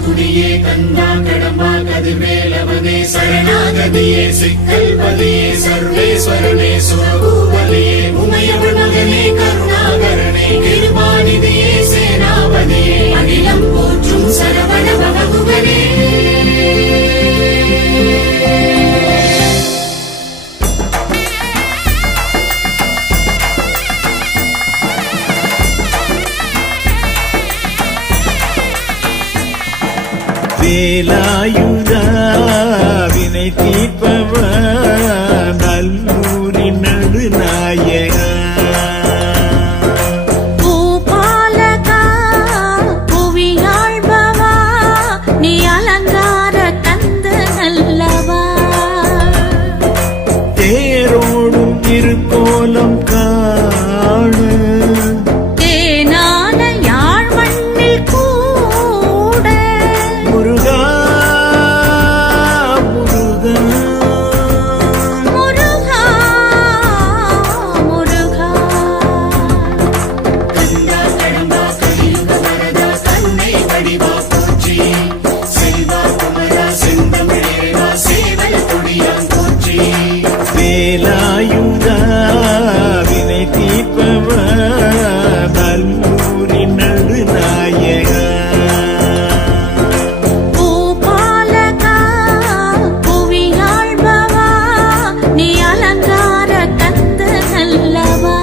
குடியே கந்தா கடம்பா கதிர்வேலவனே சரணாகதியே சிக்கல் பதியே சர்வேஸ்வரனே சுரபூபதியே உமையவள் மகனே கருணாகரனே கிருபாநிதியே சேனாபதியே அகிலம் போற்றும் சரவண பவகுகனே வேலாயுதா வினை தீர்ப்பவா நல்லூரின் நடுநாயகா பூபாலகா புவியாழ்பவா நீ அலங்கார கந்த நல்லவா தேரோடும் திருக்கோலம் காண வேலாயுதா வினை தீர்ப்பவா நல்லூரின் நடுநாயகா பூபாலகா புவியாழ்பவா நீ அலங்கார கந்த நல்லவா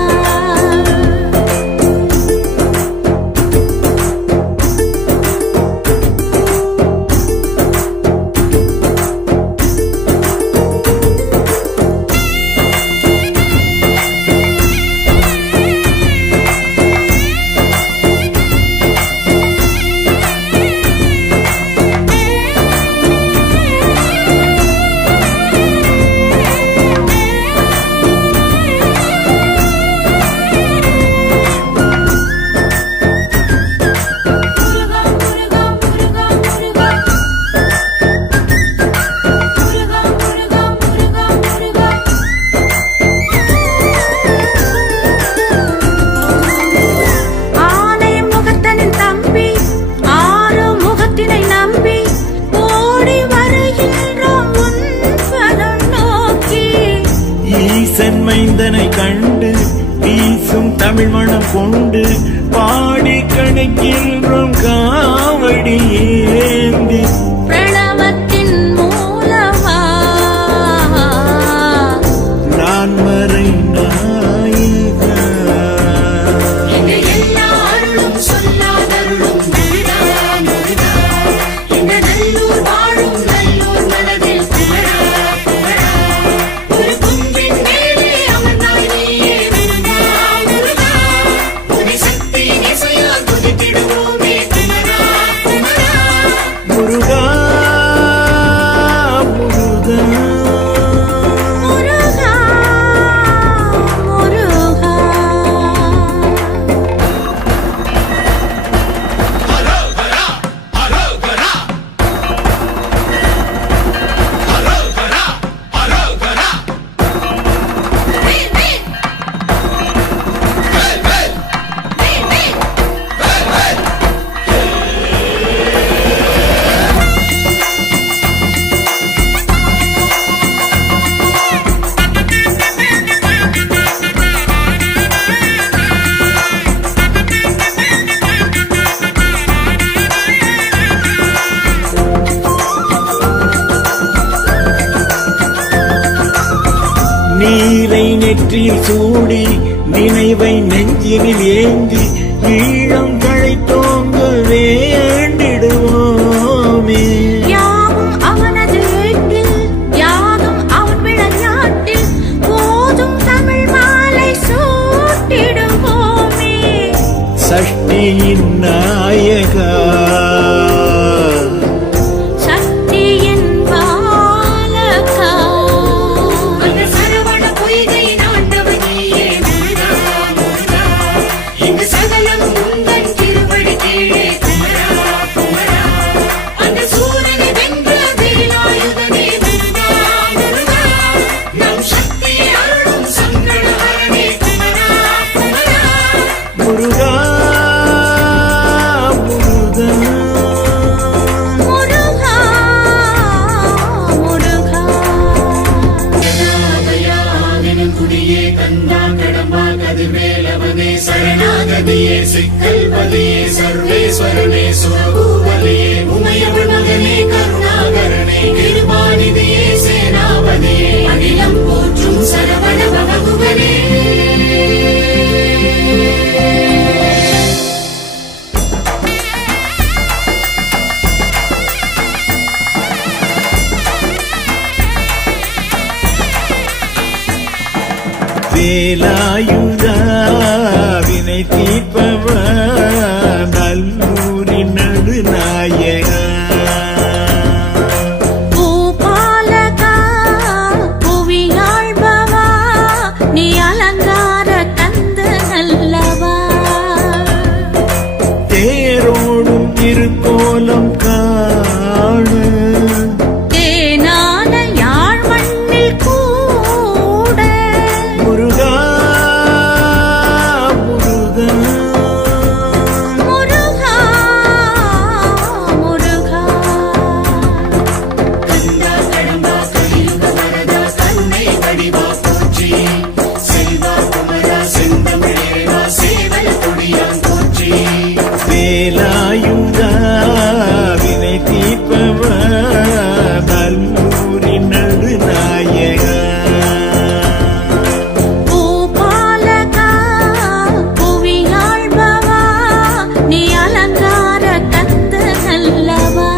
மைந்தனை கண்டு வீசும் தமிழ் மணம் கொண்டு பாடி கணக்கின்றோம் காவடி ஏந்தி பிரணவத்தின் மூலமா நான் மறை நாயகா எல்லாரும் சொல்லாதருளும் இந்த நல்லூர் வாழும் நல்லூர் மனதில் குமரா குமரா ஒரு குன்றின் மேலே அமர்ந்தாய் நீயே முருகா முருகா உன்னை சக்தி இசையால் துதித்திடுவோமே குமரா குமரா முருகா முருகா முருகா முருகா நீரை நெற்றியில் சூடி நினைவை நெஞ்சினில் ஏந்தி ஈழம் தழைத்தோங்க வேண்டிடுவோமே யாவும் அவனது வீட்டில் யாதும் அவன் விளையாட்டில் போதும் தமிழ் மாலை சூட்டிடுவோமே சஷ்டியின் நாயகா சக்தியின் பாலகா அந்த சரவண பொய்கை நாட்டவனியே முருகா முருகா இங்கு சகலம் உந்தன் சர்வேஸ்வரனே சுரபூபதியே உமையவள் மகனே கருணாகரனே கிருபாநிதியே சேனாபதியே அகிலம் போற்றும் சரவண பவகுகனே வேலாயுதா வினை தீர்ப்பவ நல்லூரின் நடுநாயகா பூபாலகா புவியாழ்பவா நீ அலங்கார கந்த நல்லவா தேரோடும் திருக்கோலம் காண தேனான யாழ் மண்ணில் கூட முருகா முருகா முருகா முருகா கந்தா கடம்பா கலியுக வரதா கருணை வடிவா போற்றி செல்வா குமரா செந்தமிழேவா சேவல் கொடியான் போற்றி வேலாயுதா வினை தீர்ப்பவ நல்லூரின் நடுநாயகா பூபாலகா புவியாழ்பவா நீ அலங்கார கந்த நல்லவா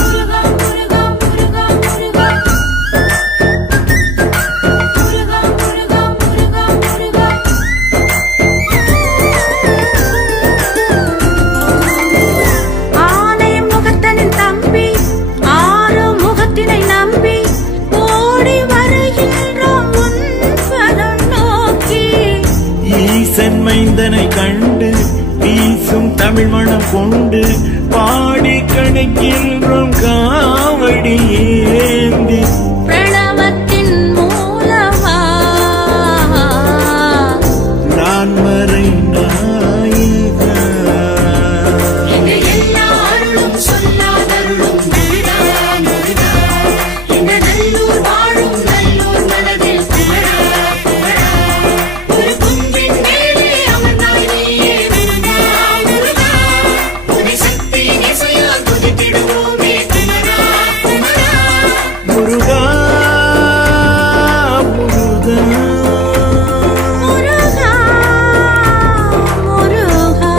முருகா முருகா முருகா முருகா முருகா முருகா முருகா முருகா ஆலயம் முகத்தனின் தம்பி ஆறு முகத்தினை நம்பி ஓடி வருகின்றோம் உன் பதம் நோக்கி ஈசன் மைந்தனை கண்டு வீசும் தமிழ் மணம் கொண்டு பாடி கணக்கின்றோம் காவடி ஏந்தி பிரணவத்தின் மூலமா நான் மறை நாயகா எங்க எல்லா அருளும் சொல்லாதருளும் முருகா முருகா இந்த நல்லூர் வாழும் நல்லூர் மனதில் குமரா குமரா ஒரு குன்றின் மேலே அமர்ந்தாய் நீயே முருகா முருகா உன்னை சக்தி இசையால் துதித்திடுவோமே குமரா குமரா முருகா முருகா முருகா முருகா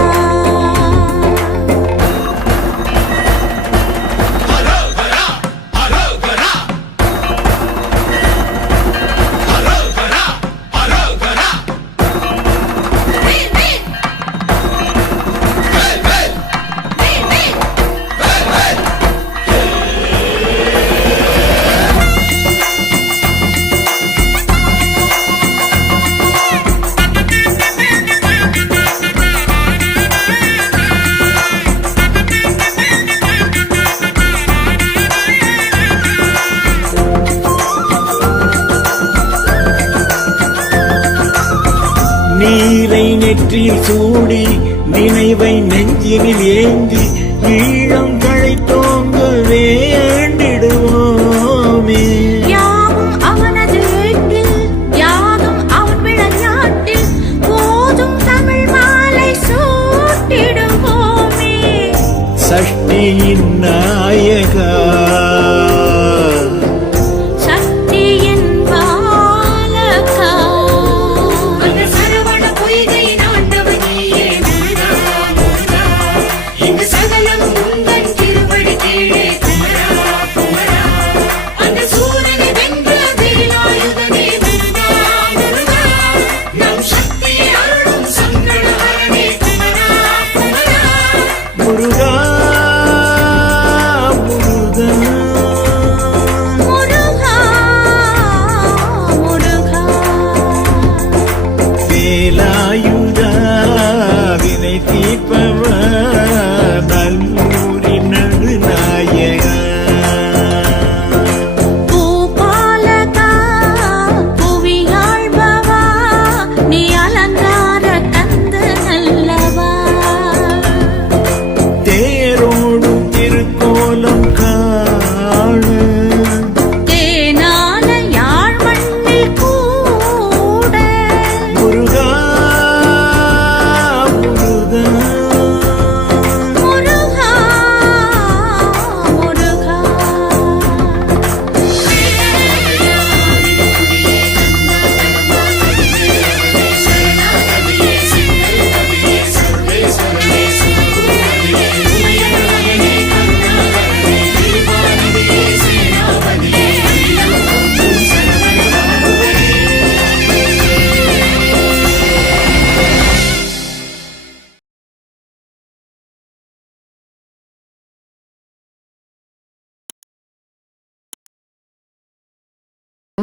வேல் வேல் வேல் வேல் வேல் வேல் நீரை நெற்றியில் சூடி நினைவை நெஞ்சினில் ஏந்தி ஈழம் களைத்தோங்க வேண்டிடுவோமே யாவும் அவனது ஏட்டில் யாதும் அவன் விளையாட்டில் போதும் தமிழ் மாலை சூட்டிடுவோமே சஷ்டியின் நாயகா சக்தியின் பாலகா அந்த சரவண பொய்கையின் ஆண்டவனேயே முருகா முருகா இங்கு சகலம் உந்தன் திருவடி கீழே குமரா குமரா அந்த சூரனை வென்ற வேலாயுதனே முருகா முருகா நம் சக்தியை அருளும் சங்கடஹரனே குமரா குமரா முருகா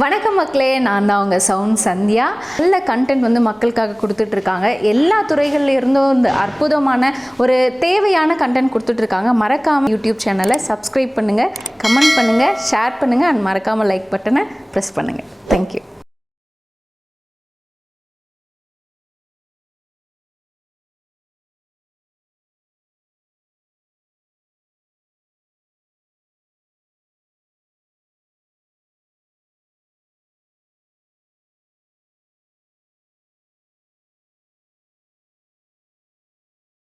வணக்கம் மக்களே, நான் தான் உங்கள் சவுண்ட் சந்தியா. நல்ல கண்டென்ட் வந்து மக்களுக்காக கொடுத்துட்ருக்காங்க. எல்லா துறைகள்ல இருந்தும் இந்த அற்புதமான ஒரு தேவையான கண்டென்ட் கொடுத்துட்ருக்காங்க. மறக்காமல் யூடியூப் சேனலை சப்ஸ்கிரைப் பண்ணுங்கள், கமெண்ட் பண்ணுங்கள், ஷேர் பண்ணுங்கள் அண்ட் மறக்காமல் லைக் பட்டனை ப்ரெஸ் பண்ணுங்கள். தேங்க்யூ.